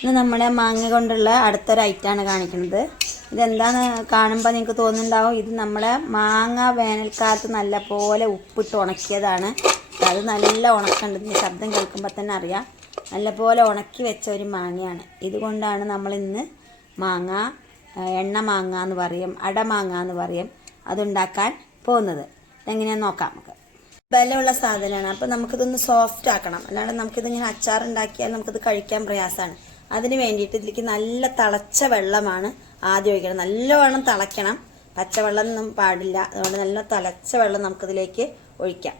ഇന്ന് നമ്മുടെ മാങ്ങ കൊണ്ടുള്ള അടുത്തൊരു ഐറ്റമാണ് കാണിക്കുന്നത്. ഇതെന്താന്ന് കാണുമ്പോൾ നിങ്ങൾക്ക് തോന്നുന്നുണ്ടാവും, ഇത് നമ്മുടെ മാങ്ങ വേനൽക്കാലത്ത് നല്ലപോലെ ഉപ്പിട്ട് ഉണക്കിയതാണ്. അത് നല്ല ഉണക്കുണ്ട്. ഇതിൻ്റെ ശബ്ദം കേൾക്കുമ്പോൾ തന്നെ അറിയാം, നല്ലപോലെ ഉണക്കി വെച്ച ഒരു മാങ്ങയാണ്. ഇതുകൊണ്ടാണ് നമ്മളിന്ന് മാങ്ങ, എണ്ണ മാങ്ങ എന്ന് പറയും, അടമാങ്ങ എന്ന് പറയും, അതുണ്ടാക്കാൻ പോകുന്നത്. ഇതെങ്ങനെയാണെന്ന് നോക്കാം. നമുക്ക് ബലമുള്ള സാധനമാണ്. അപ്പോൾ നമുക്കിതൊന്ന് സോഫ്റ്റ് ആക്കണം. അല്ലാണ്ട് നമുക്കിതിങ്ങനെ അച്ചാറുണ്ടാക്കിയാൽ നമുക്കിത് കഴിക്കാൻ പ്രയാസമാണ്. അതിന് വേണ്ടിയിട്ട് ഇതിലേക്ക് നല്ല തിളച്ച വെള്ളമാണ് ആദ്യം ഒഴിക്കണം. നല്ലവണ്ണം തിളയ്ക്കണം, പച്ചവെള്ളം ഒന്നും പാടില്ല. അതുകൊണ്ട് നല്ല തിളച്ച വെള്ളം നമുക്കിതിലേക്ക് ഒഴിക്കാം.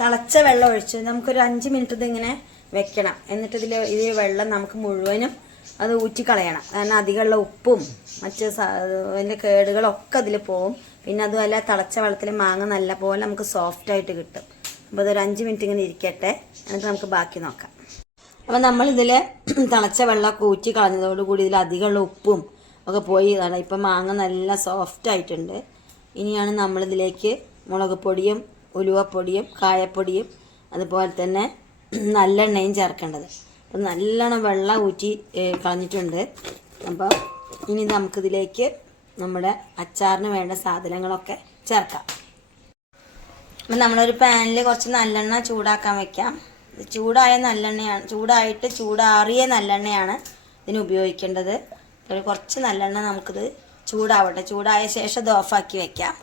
തിളച്ച വെള്ളം ഒഴിച്ച് നമുക്കൊരു 5 മിനിറ്റ് ഇതിങ്ങനെ വെക്കണം. എന്നിട്ട് ഈ വെള്ളം നമുക്ക് മുഴുവനും അത് ഊറ്റിക്കളയണം. കാരണം അധികമുള്ള ഉപ്പും മറ്റ് അതിൻ്റെ കേടുകളൊക്കെ അതിൽ പോവും. പിന്നെ അതുമല്ല, തിളച്ച വെള്ളത്തിൽ മാങ്ങ നല്ല പോലെ നമുക്ക് സോഫ്റ്റായിട്ട് കിട്ടും. അപ്പോൾ അതൊരു 5 മിനിറ്റ് ഇങ്ങനെ ഇരിക്കട്ടെ, എന്നിട്ട് നമുക്ക് ബാക്കി നോക്കാം. അപ്പോൾ നമ്മളിതിൽ തിളച്ച വെള്ളമൊക്കെ ഊറ്റി കളഞ്ഞതോടുകൂടി ഇതിൽ അധികമുള്ള ഉപ്പും ഒക്കെ പോയി ഇതാണ്. ഇപ്പം മാങ്ങ നല്ല സോഫ്റ്റായിട്ടുണ്ട്. ഇനിയാണ് നമ്മളിതിലേക്ക് മുളക് പൊടിയും ഉലുവപ്പൊടിയും കായപ്പൊടിയും അതുപോലെ തന്നെ നല്ലെണ്ണയും ചേർക്കേണ്ടത്. അപ്പം നല്ലോണം വെള്ളം ഊറ്റി കളഞ്ഞിട്ടുണ്ട്. അപ്പോൾ ഇനി നമുക്കിതിലേക്ക് നമ്മുടെ അച്ചാറിന് വേണ്ട സാധനങ്ങളൊക്കെ ചേർക്കാം. അപ്പം നമ്മളൊരു പാനിൽ കുറച്ച് നല്ലെണ്ണ ചൂടാക്കാൻ വെക്കാം. ഇത് ചൂടായ നല്ലെണ്ണയാണ്, ചൂടാറിയ നല്ലെണ്ണയാണ് ഇതിന് ഉപയോഗിക്കേണ്ടത്. ഒരു കുറച്ച് നല്ലെണ്ണ നമുക്കിത് ചൂടാവട്ടെ. ചൂടായ ശേഷം ഇത് ഓഫാക്കി വെക്കാം.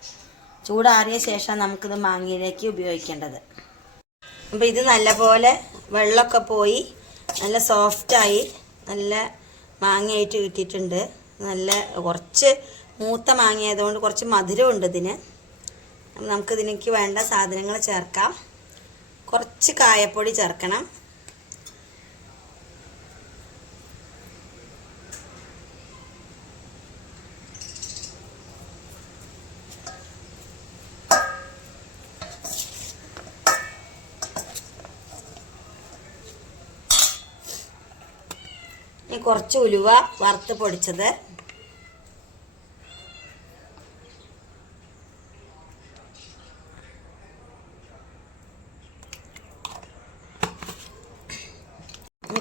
ചൂടാറിയ ശേഷം നമുക്കിത് മാങ്ങയിലേക്ക് ഉപയോഗിക്കേണ്ടത്. അപ്പോൾ ഇത് നല്ലപോലെ വെള്ളമൊക്കെ പോയി നല്ല സോഫ്റ്റായി നല്ല മാങ്ങയായിട്ട് കിട്ടിയിട്ടുണ്ട്. നല്ല കുറച്ച് മൂത്ത മാങ്ങയായതുകൊണ്ട് കുറച്ച് മധുരമുണ്ട് ഇതിന്. നമുക്കിതിലേക്ക് വേണ്ട സാധനങ്ങൾ ചേർക്കാം. കുറച്ച് കായപ്പൊടി ചേർക്കണം. കുറച്ച് ഉലുവ വറുത്ത് പൊടിച്ചത്,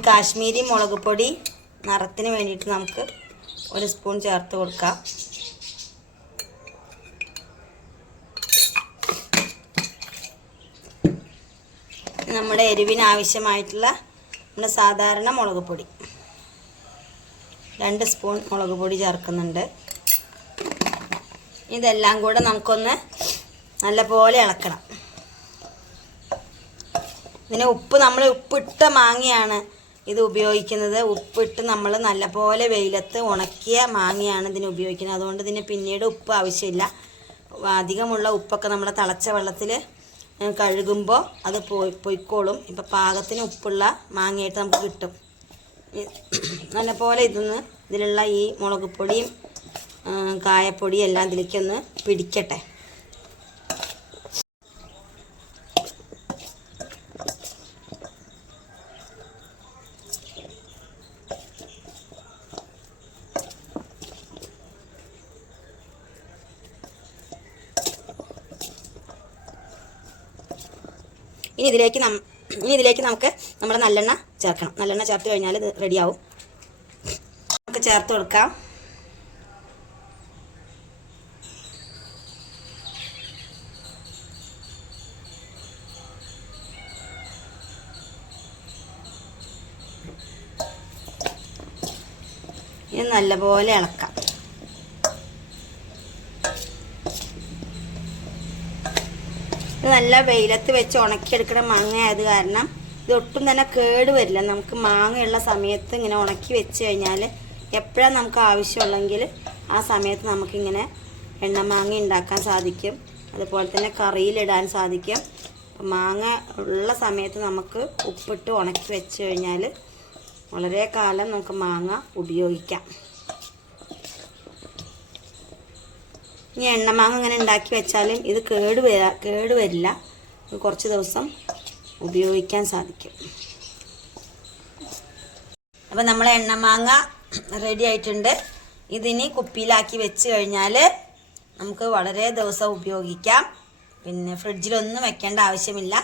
കാശ്മീരി മുളക് പൊടി നിറത്തിന് വേണ്ടിയിട്ട് നമുക്ക് 1 സ്പൂൺ ചേർത്ത് കൊടുക്കാം. നമ്മുടെ എരിവിന് ആവശ്യമായിട്ടുള്ള നമ്മുടെ സാധാരണ മുളക് പൊടി 2 സ്പൂൺ മുളക് പൊടി ചേർക്കുന്നുണ്ട്. ഇതെല്ലാം കൂടെ നമുക്കൊന്ന് നല്ലപോലെ ഇളക്കണം. ഇതിന് നമ്മൾ ഉപ്പിട്ട മാങ്ങയാണ് ഇത് ഉപയോഗിക്കുന്നത്. ഉപ്പിട്ട് നമ്മൾ നല്ലപോലെ വെയിലത്ത് ഉണക്കിയ മാങ്ങയാണ് ഇതിന് ഉപയോഗിക്കുന്നത്. അതുകൊണ്ട് ഇതിന് പിന്നീട് ഉപ്പ് ആവശ്യമില്ല. അധികമുള്ള ഉപ്പൊക്കെ നമ്മൾ തിളച്ച വെള്ളത്തിൽ കഴുകുമ്പോൾ അത് പൊയ്ക്കോളും. ഇപ്പം പാകത്തിന് ഉപ്പുള്ള മാങ്ങയായിട്ട് നമുക്ക് കിട്ടും. നല്ലപോലെ ഇതിലുള്ള ഈ മുളക് പൊടിയും കായപ്പൊടിയും എല്ലാം ഇതിലേക്കൊന്ന് പിടിക്കട്ടെ. ഇനി ഇതിലേക്ക് നമുക്ക് നമ്മുടെ നല്ലെണ്ണ ചേർക്കണം. നല്ലെണ്ണ ചേർത്ത് കഴിഞ്ഞാൽ ഇത് റെഡിയാവും. നമുക്ക് ചേർത്ത് കൊടുക്കാം. ഇത് നല്ലപോലെ ഇളക്കാം. ഇത് നല്ല വെയിലത്ത് വെച്ച് ഉണക്കിയെടുക്കുന്ന മാങ്ങ ആയത് കാരണം ഇതൊട്ടും തന്നെ കേട് വരില്ല. നമുക്ക് മാങ്ങയുള്ള സമയത്ത് ഇങ്ങനെ ഉണക്കി വെച്ച് കഴിഞ്ഞാൽ എപ്പോഴാണ് നമുക്ക് ആവശ്യമുള്ളെങ്കിൽ ആ സമയത്ത് നമുക്കിങ്ങനെ എണ്ണമാങ്ങ ഉണ്ടാക്കാൻ സാധിക്കും. അതുപോലെ തന്നെ കറിയിലിടാൻ സാധിക്കും. മാങ്ങ ഉള്ള സമയത്ത് നമുക്ക് ഉപ്പിട്ട് ഉണക്കി വെച്ച് കഴിഞ്ഞാൽ വളരെ കാലം നമുക്ക് മാങ്ങ ഉപയോഗിക്കാം. ഇനി എണ്ണമാങ്ങ ഇങ്ങനെ ഉണ്ടാക്കി വെച്ചാലും ഇത് കേട് വരില്ല. കുറച്ച് ദിവസം ഉപയോഗിക്കാൻ സാധിക്കും. അപ്പോൾ നമ്മൾ എണ്ണമാങ്ങ റെഡി ആയിട്ടുണ്ട്. ഇതിനി കുപ്പിയിലാക്കി വെച്ച് കഴിഞ്ഞാൽ നമുക്ക് വളരെ ദിവസം ഉപയോഗിക്കാം. പിന്നെ ഫ്രിഡ്ജിലൊന്നും വെക്കേണ്ട ആവശ്യമില്ല.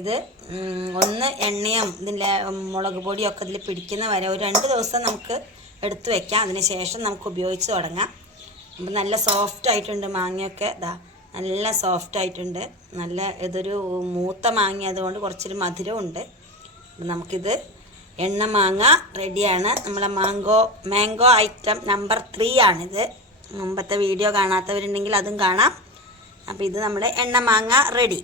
ഇത് ഒന്ന് എണ്ണയും ഇതിൻ്റെ മുളക് പൊടിയൊക്കെ ഇതിൽ പിടിക്കുന്ന വരെ ഒരു 2 ദിവസം നമുക്ക് എടുത്ത് വെക്കാം. അതിന് ശേഷം നമുക്ക് ഉപയോഗിച്ച് തുടങ്ങാം. അപ്പം നല്ല സോഫ്റ്റ് ആയിട്ടുണ്ട് മാങ്ങയൊക്കെ. നല്ല സോഫ്റ്റ് ആയിട്ടുണ്ട്. നല്ല ഇതൊരു മൂത്ത മാങ്ങ അതുകൊണ്ട് കുറച്ചൊരു മധുരമുണ്ട്. അപ്പം നമുക്കിത് എണ്ണ മാങ്ങ റെഡിയാണ്. നമ്മളെ മാംഗോ ഐറ്റം നമ്പർ 3 ആണിത്. മുമ്പത്തെ വീഡിയോ കാണാത്തവരുണ്ടെങ്കിൽ അതും കാണാം. അപ്പോൾ ഇത് നമ്മുടെ എണ്ണ മാങ്ങ റെഡി.